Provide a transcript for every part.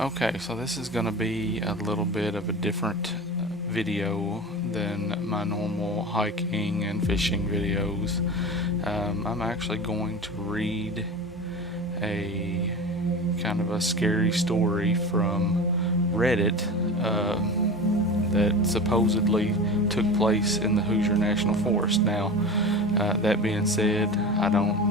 Okay, so this is going to be a little bit of a different video than my normal hiking and fishing videos. I'm actually going to read a kind of a scary story from Reddit that supposedly took place in the Hoosier National Forest. Now, that being said, I don't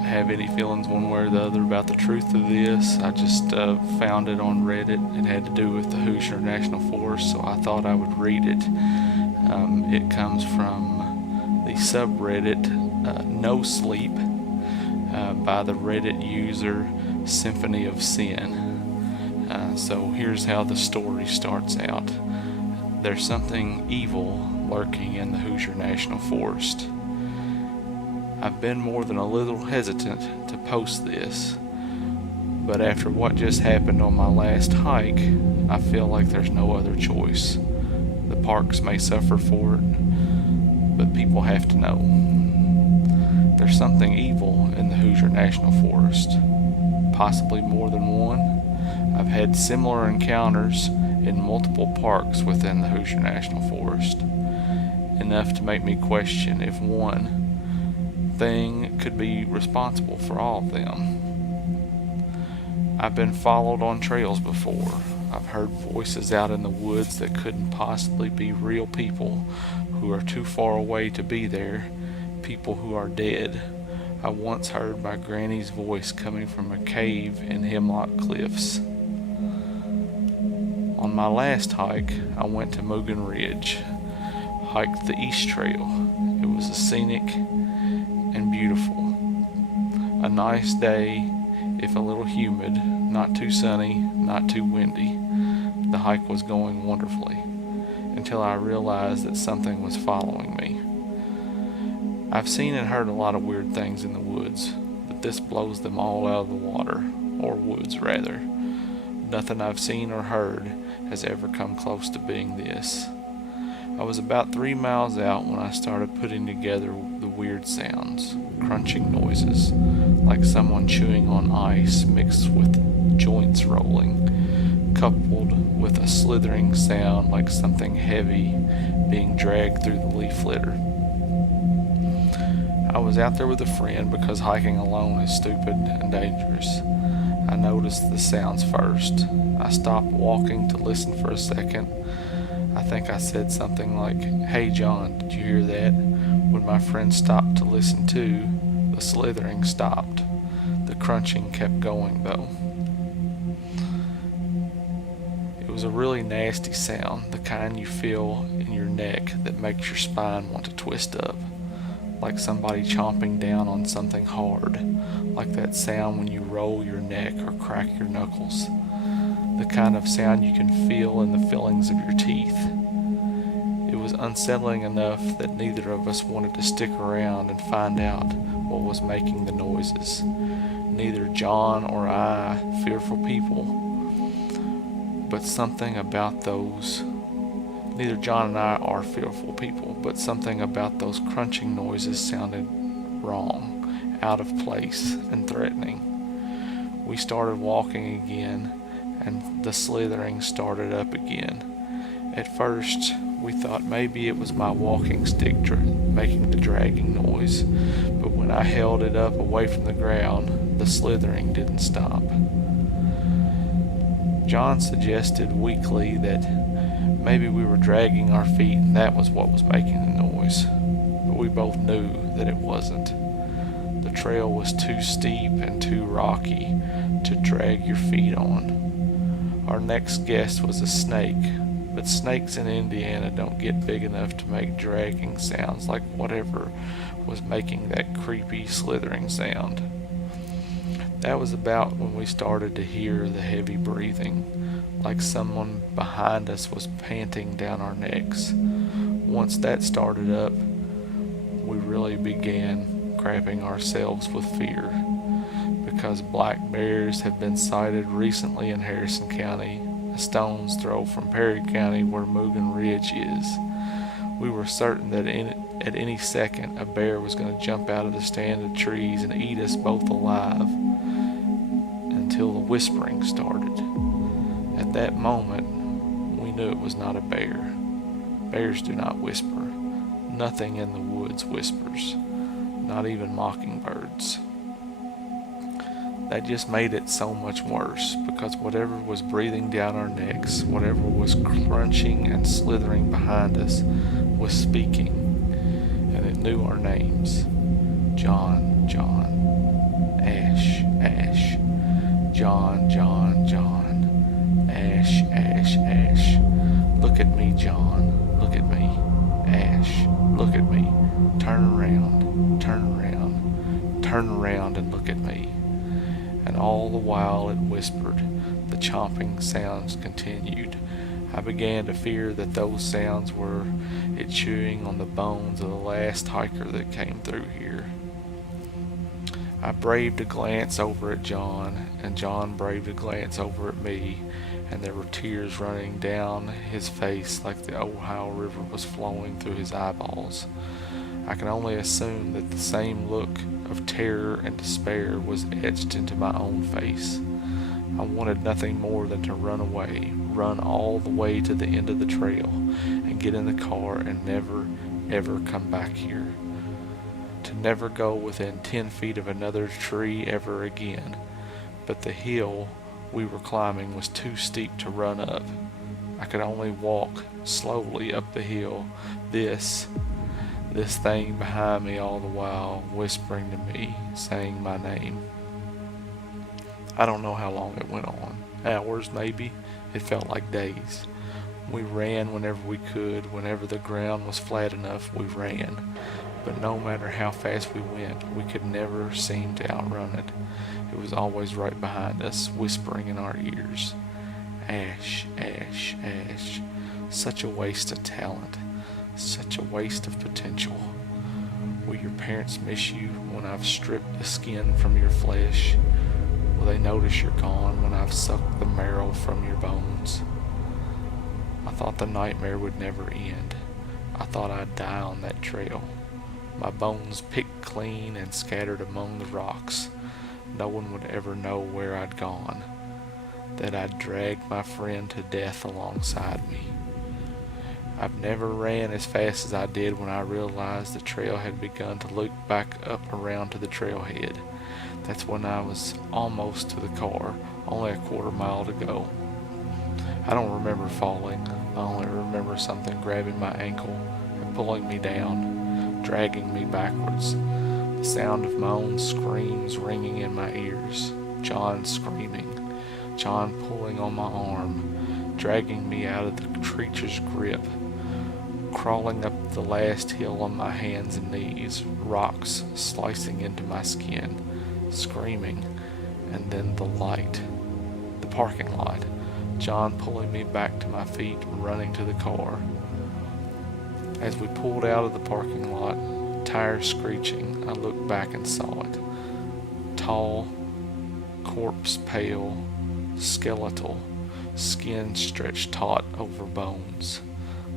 have any feelings one way or the other about the truth of this. I just found it on Reddit. It had to do with the Hoosier National Forest, so I thought I would read it. It comes from the subreddit No Sleep by the Reddit user Symphony of Sin. So here's how the story starts out. There's something evil lurking in the Hoosier National Forest. I've been more than a little hesitant to post this, but after what just happened on my last hike, I feel like there's no other choice. The parks may suffer for it, but people have to know. There's something evil in the Hoosier National Forest, possibly more than one. I've had similar encounters in multiple parks within the Hoosier National Forest, enough to make me question if one thing could be responsible for all of them. I've been followed on trails before. I've heard voices out in the woods that couldn't possibly be real people who are too far away to be there, people who are dead. I once heard my granny's voice coming from a cave in Hemlock Cliffs. On my last hike, I went to Mugen Ridge, hiked the East Trail. It was a scenic and beautiful. A nice day, if a little humid, not too sunny, not too windy. The hike was going wonderfully, until I realized that something was following me. I've seen and heard a lot of weird things in the woods, but this blows them all out of the water, or woods rather. Nothing I've seen or heard has ever come close to being this. I was about 3 miles out when I started putting together the weird sounds, crunching noises, like someone chewing on ice mixed with joints rolling, coupled with a slithering sound like something heavy being dragged through the leaf litter. I was out there with a friend because hiking alone is stupid and dangerous. I noticed the sounds first. I stopped walking to listen for a second. I think I said something like, "Hey John, did you hear that?" When my friend stopped to listen too, the slithering stopped. The crunching kept going though. It was a really nasty sound, the kind you feel in your neck that makes your spine want to twist up. Like somebody chomping down on something hard, like that sound when you roll your neck or crack your knuckles. The kind of sound you can feel in the fillings of your teeth. It was unsettling enough that neither of us wanted to stick around and find out what was making the noises. Neither John or I, fearful people, but something about those Neither John and I are fearful people, but something about those crunching noises sounded wrong, out of place, and threatening. We started walking again, and the slithering started up again. At first, we thought maybe it was my walking stick making the dragging noise, but when I held it up away from the ground, the slithering didn't stop. John suggested weakly that maybe we were dragging our feet and that was what was making the noise, but we both knew that it wasn't. The trail was too steep and too rocky to drag your feet on. Our next guest was a snake, but snakes in Indiana don't get big enough to make dragging sounds like whatever was making that creepy slithering sound. That was about when we started to hear the heavy breathing, like someone behind us was panting down our necks. Once that started up, we really began crapping ourselves with fear, because black bears have been sighted recently in Harrison County, a stone's throw from Perry County where Mugen Ridge is. We were certain that at any second a bear was going to jump out of the stand of trees and eat us both alive. And until the whispering started. At that moment, we knew it was not a bear. Bears do not whisper. Nothing in the woods whispers, not even mockingbirds. That just made it so much worse, because whatever was breathing down our necks, whatever was crunching and slithering behind us, was speaking, and it knew our names. John, John. Ash, Ash. John, John, John. Ash, Ash, Ash. Look at me, John. Look at me. Ash, look at me. Turn around, turn around. Turn around and look at me. And all the while it whispered, the chomping sounds continued. I began to fear that those sounds were it chewing on the bones of the last hiker that came through here. I braved a glance over at John, and John braved a glance over at me, and there were tears running down his face like the Ohio River was flowing through his eyeballs. I can only assume that the same look of terror and despair was etched into my own face. I wanted nothing more than to run away, run all the way to the end of the trail, and get in the car and never, ever come back here. To never go within 10 feet of another tree ever again. But the hill we were climbing was too steep to run up. I could only walk slowly up the hill, this thing behind me all the while, whispering to me, saying my name. I don't know how long it went on. Hours, maybe. It felt like days. We ran whenever we could. Whenever the ground was flat enough, we ran. But no matter how fast we went, we could never seem to outrun it. It was always right behind us, whispering in our ears. Ash, Ash, Ash. Such a waste of talent. Such a waste of potential. Will your parents miss you when I've stripped the skin from your flesh? Will they notice you're gone when I've sucked the marrow from your bones? I thought the nightmare would never end. I thought I'd die on that trail. My bones picked clean and scattered among the rocks. No one would ever know where I'd gone. That I'd dragged my friend to death alongside me. I've never ran as fast as I did when I realized the trail had begun to loop back up around to the trailhead. That's when I was almost to the car, only a quarter mile to go. I don't remember falling. I only remember something grabbing my ankle and pulling me down, dragging me backwards. The sound of my own screams ringing in my ears. John screaming. John pulling on my arm, dragging me out of the creature's grip. Crawling up the last hill on my hands and knees, rocks slicing into my skin, screaming, and then the light, the parking lot, John pulling me back to my feet, running to the car. As we pulled out of the parking lot, tires screeching, I looked back and saw it. Tall, corpse pale, skeletal, skin stretched taut over bones.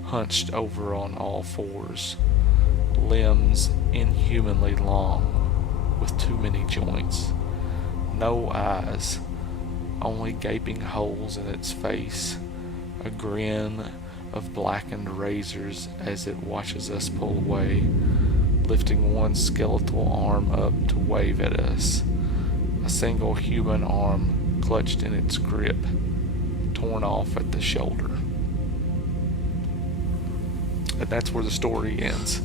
Hunched over on all fours, limbs inhumanly long, with too many joints, no eyes, only gaping holes in its face, a grin of blackened razors as it watches us pull away, lifting one skeletal arm up to wave at us, a single human arm clutched in its grip, torn off at the shoulder. And that's where the story ends.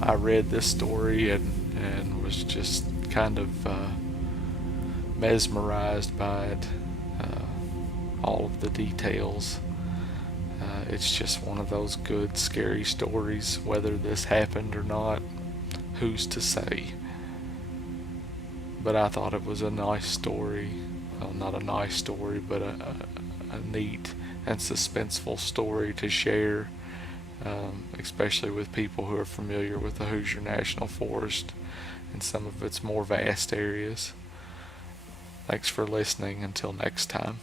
I read this story and was just kind of mesmerized by it, all of the details. It's just one of those good, scary stories. Whether this happened or not, who's to say? But I thought it was a nice story. Well, not a nice story, but a neat and suspenseful story to share. Especially with people who are familiar with the Hoosier National Forest and some of its more vast areas. Thanks for listening. Until next time.